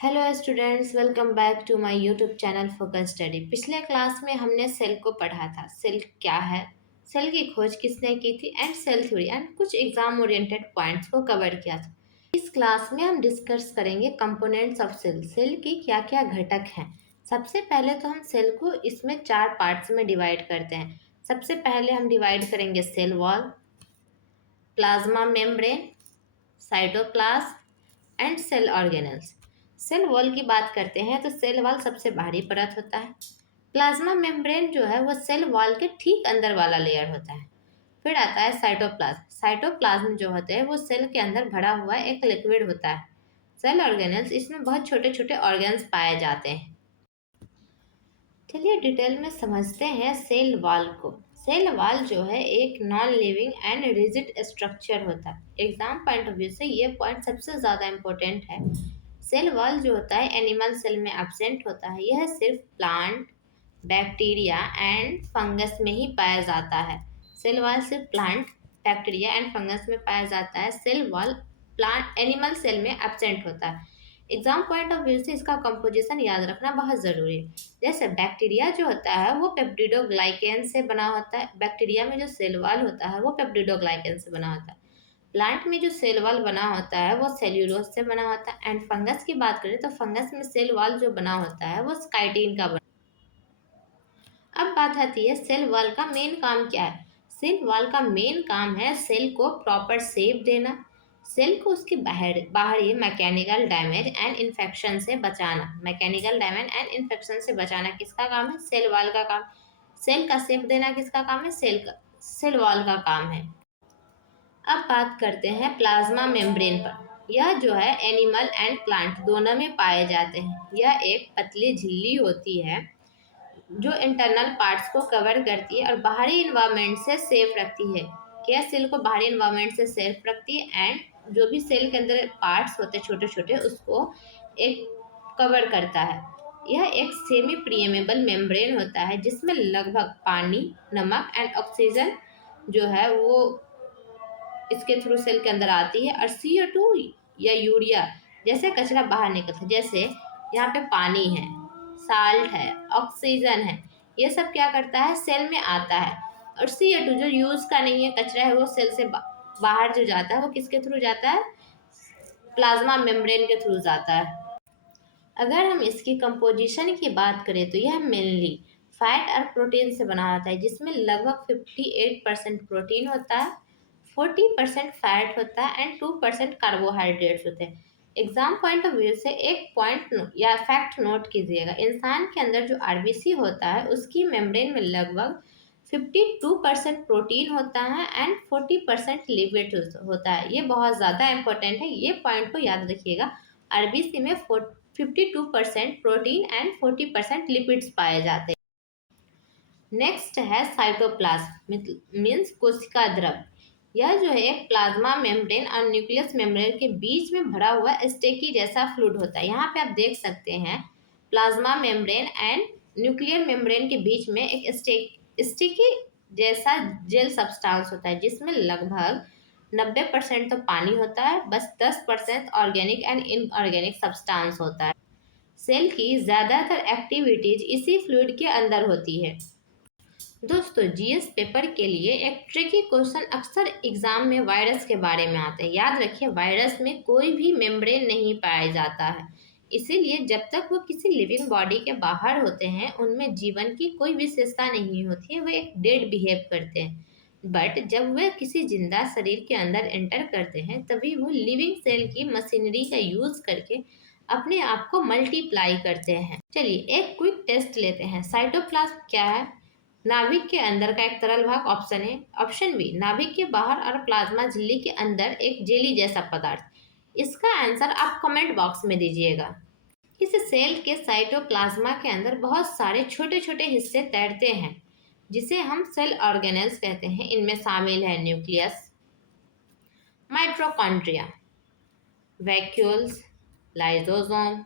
Hello students, welcome back to my YouTube channel focus study. पिछले class में हमने cell को पढ़ा था। सेल क्या है, सेल की खोज किसने की थी एंड सेल थ्योरी एंड कुछ एग्जाम ओरिएंटेड पॉइंट्स को कवर किया था। इस क्लास में हम डिस्कस करेंगे कंपोनेंट्स ऑफ सेल। सेल की क्या क्या घटक हैं। सबसे पहले तो हम सेल को इसमें 4 पार्ट्स में डिवाइड करते हैं। सबसे पहले हम डिवाइड करेंगे cell wall, plasma membrane, cytoplasm and cell organelles. Cell wall की बात करते हैं तो सेल वॉल सबसे बाहरी परत होता है। प्लाज्मा मेम्ब्रेन जो है वो सेल वॉल के ठीक अंदर वाला लेयर होता है। फिर आता है साइटोप्लाज्म। साइटोप्लाज्म जो होते हैं वो सेल के अंदर भरा हुआ एक लिक्विड होता है। सेल ऑर्गेनल्स, इसमें बहुत छोटे छोटे ऑर्गन्स पाए जाते हैं। चलिए डिटेल में समझते हैं सेल वॉल को। सेल वॉल जो है एक non living and rigid structure होता है। एग्जाम पॉइंट ऑफ व्यू से ये पॉइंट सबसे ज़्यादा इम्पोर्टेंट है। सेल वॉल जो होता है एनिमल सेल में एब्सेंट होता है। यह सिर्फ प्लांट, बैक्टीरिया एंड फंगस में ही पाया जाता है। सेल वॉल सिर्फ प्लांट, बैक्टीरिया एंड फंगस में पाया जाता है। Cell wall plant animal cell में एब्सेंट होता है। एग्जाम पॉइंट ऑफ व्यू से इसका कंपोजिशन याद रखना बहुत ज़रूरी है। जैसे बैक्टीरिया जो होता है वो पेप्टिडोग्लाइकेन से बना होता है। बैक्टीरिया में जो सेल वॉल होता है वो पेप्टिडोग्लाइकेन से बना होता है। प्लांट में जो सेल वॉल बना होता है वो सेल्यूलोज से बना होता है। एंड फंगस की बात करें तो फंगस में सेल वॉल जो बना होता है वो काइटिन का बना। अब बात आती है सेल वॉल का मेन काम क्या है। सेल वॉल का मेन काम है सेल को प्रॉपर शेप देना, सेल को उसके बाहरी मैकेनिकल डैमेज एंड इन्फेक्शन से बचाना। मैकेनिकल डैमेज एंड इन्फेक्शन से बचाना किसका काम है? सेल वॉल का काम। सेल का शेप देना किसका काम है? सेल वॉल का काम है। अब बात करते हैं प्लाज्मा मेम्ब्रेन पर। यह जो है एनिमल एंड प्लांट दोनों में पाए जाते हैं। यह एक पतली झिल्ली होती है जो इंटरनल पार्ट्स को कवर करती है और बाहरी इन्वायरमेंट से सेफ रखती है। क्या सेल को बाहरी इन्वायरमेंट से सेफ रखती है एंड जो भी सेल के अंदर पार्ट्स होते हैं छोटे छोटे उसको एक कवर करता है। यह एक सेमी प्रिएमेबल मेम्ब्रेन होता है जिसमें लगभग पानी, नमक एंड ऑक्सीजन जो है वो इसके थ्रू सेल के अंदर आती है और CO2 या यूरिया जैसे कचरा बाहर निकलता है। जैसे यहाँ पे पानी है, साल्ट है, ऑक्सीजन है, ये सब क्या करता है? सेल में आता है। और CO2 जो यूज का नहीं है, कचरा है, वो सेल से बाहर जो जाता है वो किसके थ्रू जाता है? प्लाज्मा मेम्ब्रेन के थ्रू जाता है। अगर हम इसकी कंपोजिशन की बात करें तो यह मेनली फैट और प्रोटीन से बना होता है जिसमें लगभग 58% प्रोटीन होता है, 40% फैट होता है एंड 2% कार्बोहाइड्रेट्स होते हैं। एग्जाम पॉइंट ऑफ व्यू से एक पॉइंट या फैक्ट नोट कीजिएगा। इंसान के अंदर जो RBC होता है उसकी मेम्ब्रेन में लगभग 52% प्रोटीन होता है एंड 40% लिपिड होता है। ये बहुत ज़्यादा इंपॉर्टेंट है, ये पॉइंट को याद रखिएगा। RBC में 52% प्रोटीन एंड 40% लिपिड्स पाए जाते हैं। नेक्स्ट है साइटोप्लाज्म मीन्स कोशिका द्रव। यह जो है एक प्लाज्मा मेम्ब्रेन और न्यूक्लियस मेम्ब्रेन के बीच में भरा हुआ स्टेकी जैसा फ्लूइड होता है। यहाँ पे आप देख सकते हैं plasma membrane and nuclear membrane के बीच में एक स्टेकी जैसा जेल सब्सटेंस होता है जिसमें लगभग 90% तो पानी होता है, बस 10% ऑर्गेनिक एंड इनऑर्गेनिक सब्सटेंस होता है। सेल की ज़्यादातर एक्टिविटीज इसी फ्लूइड के अंदर होती है। दोस्तों GS पेपर के लिए एक ट्रिकी क्वेश्चन अक्सर एग्जाम में वायरस के बारे में आते हैं। याद रखिए वायरस में कोई भी मेम्ब्रेन नहीं पाया जाता है, इसीलिए जब तक वो किसी लिविंग बॉडी के बाहर होते हैं उनमें जीवन की कोई विशेषता नहीं होती है, वो एक डेड बिहेव करते हैं। बट जब वे किसी जिंदा शरीर के अंदर एंटर करते हैं तभी वो लिविंग सेल की मशीनरी का यूज करके अपने आप को मल्टीप्लाई करते हैं। चलिए एक क्विक टेस्ट लेते हैं। साइटोप्लाज्म क्या है? नाभिक के अंदर का एक तरल भाग ऑप्शन है। ऑप्शन बी नाभिक के बाहर और प्लाज्मा झिल्ली के अंदर एक जेली जैसा पदार्थ। इसका आंसर आप कमेंट बॉक्स में दीजिएगा। इस सेल के साइटोप्लाज्मा के अंदर बहुत सारे छोटे छोटे हिस्से तैरते हैं जिसे हम सेल ऑर्गेनेल्स कहते हैं। इनमें शामिल है nucleus, mitochondria, vacuoles, lysosome,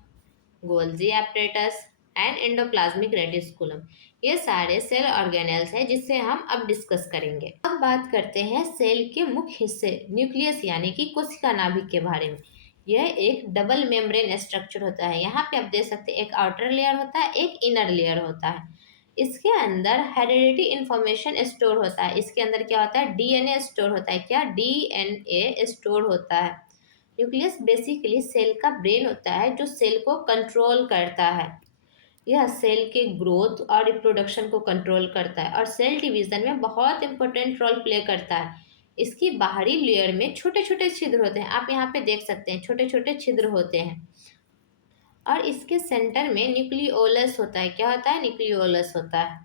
Golgi apparatus and endoplasmic reticulum. ये सारे सेल ऑर्गेनेल्स हैं जिससे हम अब डिस्कस करेंगे। अब बात करते हैं सेल के मुख्य हिस्से न्यूक्लियस यानी कि कोशिका नाभिक के बारे में। यह एक डबल मेम्ब्रेन स्ट्रक्चर होता है। यहाँ पे आप देख सकते हैं एक आउटर लेयर होता है, एक इनर लेयर होता है। इसके अंदर हेरिडिटी इंफॉर्मेशन स्टोर होता है। इसके अंदर क्या होता है, डीएनए स्टोर होता है। क्या, डीएनए स्टोर होता है। न्यूक्लियस बेसिकली सेल का ब्रेन होता है जो सेल को कंट्रोल करता है। यह सेल के ग्रोथ और रिप्रोडक्शन को कंट्रोल करता है और सेल डिवीजन में बहुत इंपॉर्टेंट रोल प्ले करता है। इसकी बाहरी लेयर में छोटे छोटे छिद्र होते हैं, आप यहाँ पे देख सकते हैं छोटे छोटे छिद्र होते हैं। और इसके सेंटर में न्यूक्लियोलस होता है। क्या होता है, न्यूक्लियोलस होता है।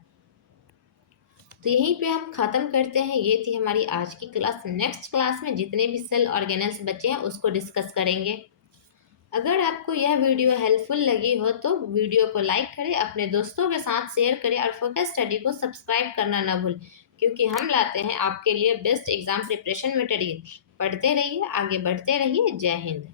तो यहीं पे हम ख़त्म करते हैं। ये थी हमारी आज की क्लास। नेक्स्ट क्लास में जितने भी सेल ऑर्गेनल्स बचे हैं उसको डिस्कस करेंगे। अगर आपको यह वीडियो हेल्पफुल लगी हो तो वीडियो को लाइक करें, अपने दोस्तों के साथ शेयर करें और फोकस स्टडी को सब्सक्राइब करना ना भूलें, क्योंकि हम लाते हैं आपके लिए बेस्ट एग्जाम प्रिपरेशन मटेरियल। पढ़ते रहिए, आगे बढ़ते रहिए। जय हिंद।